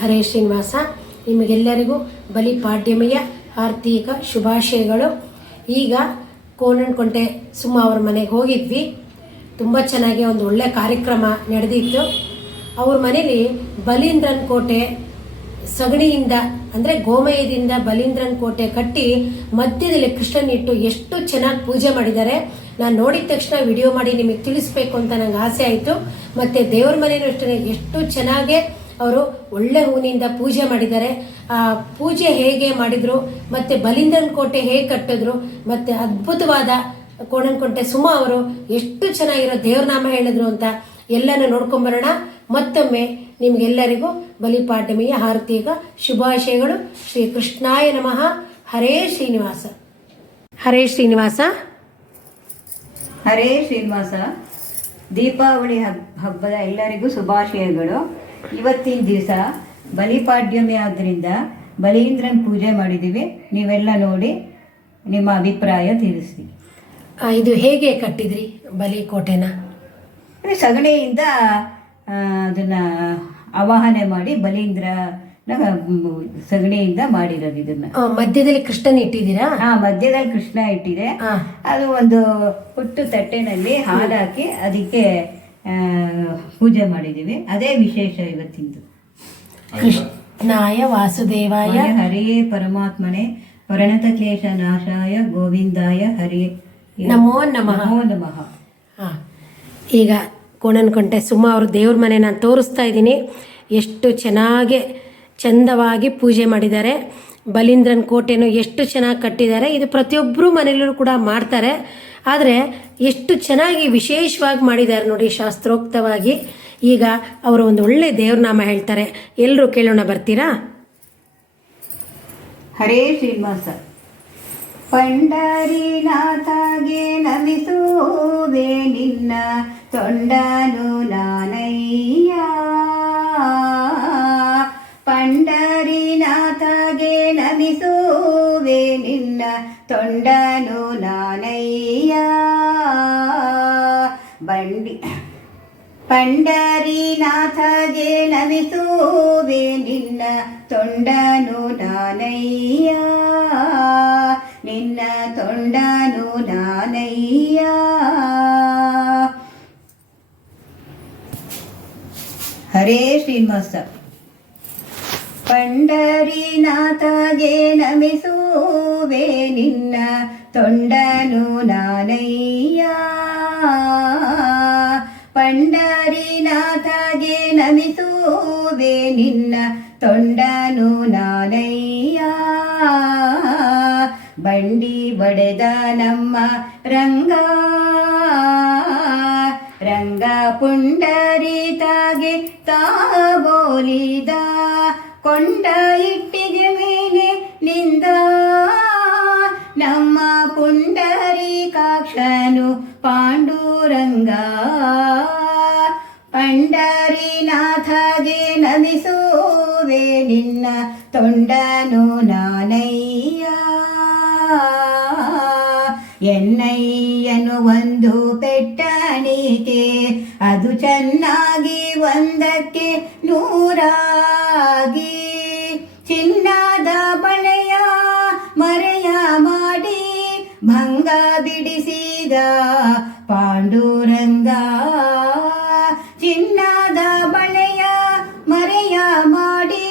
ಹರೇ ಶ್ರೀನಿವಾಸ. ನಿಮಗೆಲ್ಲರಿಗೂ ಬಲಿಪಾಡ್ಯಮಿಯ ಆರ್ಥಿಕ ಶುಭಾಶಯಗಳು. ಈಗ ಕೋಣನಕುಂಟೆ ಸುಮ್ಮ ಅವ್ರ ಮನೆಗೆ ಹೋಗಿದ್ವಿ. ತುಂಬ ಚೆನ್ನಾಗಿ ಒಂದು ಒಳ್ಳೆ ಕಾರ್ಯಕ್ರಮ ನಡೆದಿತ್ತು. ಅವ್ರ ಮನೇಲಿ ಬಲೀಂದ್ರನ ಕೋಟೆ ಸಗಣಿಯಿಂದ ಅಂದರೆ ಗೋಮಯದಿಂದ ಬಲೀಂದ್ರನ ಕೋಟೆ ಕಟ್ಟಿ ಮಧ್ಯದಲ್ಲಿ ಕೃಷ್ಣನಿಟ್ಟು ಎಷ್ಟು ಚೆನ್ನಾಗಿ ಪೂಜೆ ಮಾಡಿದ್ದಾರೆ. ನಾನು ನೋಡಿದ ತಕ್ಷಣ ವಿಡಿಯೋ ಮಾಡಿ ನಿಮಗೆ ತಿಳಿಸ್ಬೇಕು ಅಂತ ನಂಗೆ ಆಸೆ ಆಯಿತು. ಮತ್ತು ದೇವ್ರ ಮನೆಯೂ ಅಷ್ಟೇ ಎಷ್ಟು ಚೆನ್ನಾಗೇ ಅವರು ಒಳ್ಳೆ ಹೂವಿನಿಂದ ಪೂಜೆ ಮಾಡಿದ್ದಾರೆ. ಆ ಪೂಜೆ ಹೇಗೆ ಮಾಡಿದ್ರು ಮತ್ತು ಬಲೀಂದ್ರನ ಕೋಟೆ ಹೇಗೆ ಕಟ್ಟಿದ್ರು ಮತ್ತು ಅದ್ಭುತವಾದ ಕೋಣನಕುಂಟೆ ಸುಮಾ ಅವರು ಎಷ್ಟು ಚೆನ್ನಾಗಿರೋ ದೇವ್ರ ನಾಮ ಹೇಳಿದ್ರು ಅಂತ ಎಲ್ಲನೂ ನೋಡ್ಕೊಂಬರೋಣ. ಮತ್ತೊಮ್ಮೆ ನಿಮಗೆಲ್ಲರಿಗೂ ಬಲಿಪಾಡ್ಯಮಿಯ ಹಾರ್ದಿಕ ಶುಭಾಶಯಗಳು. ಶ್ರೀ ಕೃಷ್ಣಾಯ ನಮಃ. ಹರೇ ಶ್ರೀನಿವಾಸ. ಹರೇ ಶ್ರೀನಿವಾಸ. ಹರೇ ಶ್ರೀನಿವಾಸ. ದೀಪಾವಳಿ ಹಬ್ಬದ ಎಲ್ಲರಿಗೂ ಶುಭಾಶಯಗಳು. ಇವತ್ತಿನ ದಿವಸ ಬಲಿಪಾಡ್ಯಮಿ ಆದ್ದರಿಂದ ಬಲೀಂದ್ರನ ಪೂಜೆ ಮಾಡಿದ್ದೀವಿ. ನೀವೆಲ್ಲ ನೋಡಿ ನಿಮ್ಮ ಅಭಿಪ್ರಾಯ ತಿಳಿಸಿ. ಇದು ಹೇಗೆ ಕಟ್ಟಿದ್ರಿ ಬಲಿಕೋಟೆನ? ಸಗಣಿಯಿಂದ ಅದನ್ನು ಆವಾಹನೆ ಮಾಡಿ ಬಲೀಂದ್ರನ ಸಗಣಿಯಿಂದ ಮಾಡಿರೋದು. ಇದನ್ನ ಮಧ್ಯದಲ್ಲಿ ಕೃಷ್ಣನ ಇಟ್ಟಿದ್ದೀರಾ? ಮಧ್ಯದಲ್ಲಿ ಕೃಷ್ಣ ಇಟ್ಟಿದೆ. ಅದು ಒಂದು ಪುಟ್ಟು ತಟ್ಟೆನಲ್ಲಿ ಹಾಲು ಹಾಕಿ ಅದಕ್ಕೆ ಪೂಜೆ ಮಾಡಿದ್ದೀವಿ. ಅದೇ ವಿಶೇಷ ಇವತ್ತಿಂದು. ಕೃಷ್ಣಾಯ ವಾಸುದೇವಾಯ ಹರಿಯೇ ಪರಮಾತ್ಮನೇ ಪರಿಣತ ಕ್ಲೇಶ ನಾಶಾಯ ಗೋವಿಂದಾಯ ಹರಿಯೇ ನಮೋ ನಮಃ. ನಮೋ ನಮಃ. ಈಗ ಕೋಣನಕುಂಟೆ ಸುಮ್ಮ ಅವರು ದೇವ್ರ ಮನೆ ನಾನು ತೋರಿಸ್ತಾ ಇದ್ದೀನಿ. ಎಷ್ಟು ಚೆನ್ನಾಗಿ ಚಂದವಾಗಿ ಪೂಜೆ ಮಾಡಿದ್ದಾರೆ. ಬಲೀಂದ್ರನ ಕೋಟೆನೂ ಎಷ್ಟು ಚೆನ್ನಾಗಿ ಕಟ್ಟಿದ್ದಾರೆ. ಇದು ಪ್ರತಿಯೊಬ್ಬರು ಮನೆಯಲ್ಲೂ ಕೂಡ ಮಾಡ್ತಾರೆ. ಆದರೆ ಎಷ್ಟು ಚೆನ್ನಾಗಿ ವಿಶೇಷವಾಗಿ ಮಾಡಿದ್ದಾರೆ ನೋಡಿ, ಶಾಸ್ತ್ರೋಕ್ತವಾಗಿ. ಈಗ ಅವರು ಒಂದು ಒಳ್ಳೆ ದೇವ್ರ ನಾಮ ಹೇಳ್ತಾರೆ. ಎಲ್ಲರೂ ಕೇಳೋಣ, ಬರ್ತೀರಾ? ಹರೇ ಶ್ರೀನಿವಾಸ. ಪಂಡರಿನಾಥಗೆ ನಮಿಸುವೆ ನಿನ್ನ ತೊಂಡನು ನಾನಯ್ಯ. ಪಂಡರಿನಾಥಗೆ ನಮಿಸುವೆ ನಿನ್ನ ತೊಂಡನು ನಾನಯ್ಯ. ಪಂಡರಿನಾಥಗೆ ನಮಿಸುವೆ ನಿನ್ನ ತೊಂಡನು ನಾನಯ್ಯ. ನಿನ್ನ ತೊಂಡನು ನಾನಯ್ಯ. ಹರೇ ಶ್ರೀನಿವಾಸ. ಪಂಡರಿನಾಥಗೆ ನಮಿಸುವೆ ನಿನ್ನ ತೊಂಡನು ನಾನಯ್ಯ. ಪಂಡರಿನಾಥಗೆ ನಮಿಸುವೆ ನಿನ್ನ ತೊಂಡನು ನಾನಯ್ಯ. ಬಂಡಿ ಬಡೆದ ನಮ್ಮ ರಂಗ ರಂಗ ಪುಂಡರಿತಾಗೆ ತಾಬೋಲಿದ ಕೊಂಡ ಇಟ್ಟಿಗೆ ಮೇಲೆ ನಿಂದ ನಮ್ಮ ಪುಂಡರೀಕಾಕ್ಷನು ಪಾಂಡುರಂಗ. ಪಂಡರಿನಾಥಗೆ ನಮಿಸುವೆ ನಿನ್ನ ತೊಂಡನು ನಾನಯ್ಯ. ಎನ್ನಯ್ಯನು ಒಂದು ಪೆಟ್ಟಣಿಕೆ ಅದು ಚೆನ್ನಾಗಿ ಒಂದಕ್ಕೆ ನೂರಾಗಿ ಚಿನ್ನದ ಬಳೆಯ ಮರೆಯ ಮಾಡಿ ಭಂಗ ಬಿಡಿಸಿದ ಪಾಂಡುರಂಗ. ಚಿನ್ನದ ಬಳೆಯ ಮರೆಯ ಮಾಡಿ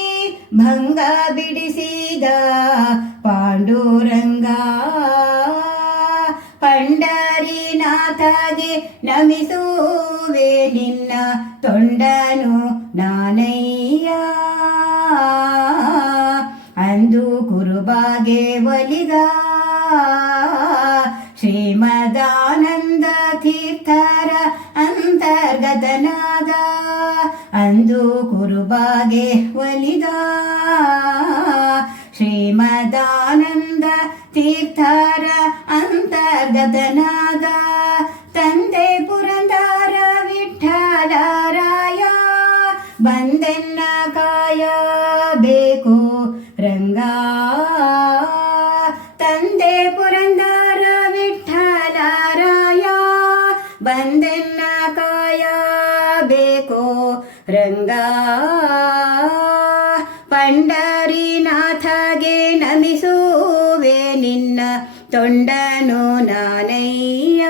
ಭಂಗ ಬಿಡಿಸಿದ ಪಾಂಡುರಂಗ. ಪಂಡರಿನಾಥಗೆ ನಮಿಸುವೆ ನಿನ್ನ ತೊಂಡನು ನಾನಯ್ಯ. ಅಂದು ಕುರುಬಾಗೆ ಒಲಿದ ಶ್ರೀಮದಾನಂದ ತೀರ್ಥರ ಅಂತರ್ಗತನಾದ. ಅಂದು ಕುರುಬಾಗೆ ಒಲಿದ ಶ್ರೀಮದಾನಂದ ತೀರ್ಥರ ಅಂತರ್ಗತನಾದ. ತಂದೆ ಪುರಂದರ ವಿಠ್ಠಲರಾಯ ಬಂದೆನ್ನ ಕಾಯಬೇಕು ರಂಗ. ತಂದೆ ಪುರಂದರ ವಿಠ್ಠಲರಾಯ ಬಂದೆನ್ನ ಕಾಯಬೇಕು ರಂಗ. ಪಂಡರಿನಾಥಗೆ ನಮಿಸುವೆ ನಿನ್ನ ತೊಂಡನು ನಾನಯ್ಯ.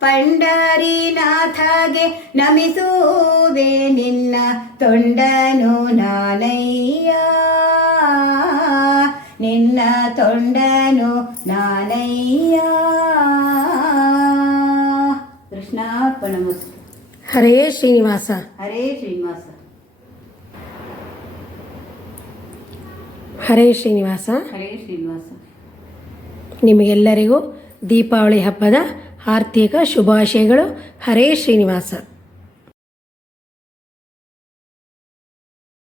ಪಂಡರಿನಾಥಗೆ ನಮಿಸುವೆ ನಿನ್ನ ತೊಂಡನು ನಾನಯ್ಯ. ನಿನ್ನ ತೊಂಡನು ನಾನಯ್ಯ. ಕೃಷ್ಣಾರ್ಪಣಮಸ್ತು. ಹರೇ ಶ್ರೀನಿವಾಸ. ಹರೇ ಶ್ರೀನಿವಾಸ. ಹರೇ ಶ್ರೀನಿವಾಸ. ಹರೇ ಶ್ರೀನಿವಾಸ. ನಿಮಗೆಲ್ಲರಿಗೂ ದೀಪಾವಳಿ ಹಬ್ಬದ ಆರ್ಥಿಕ ಶುಭಾಶಯಗಳು. ಹರೇ ಶ್ರೀನಿವಾಸ.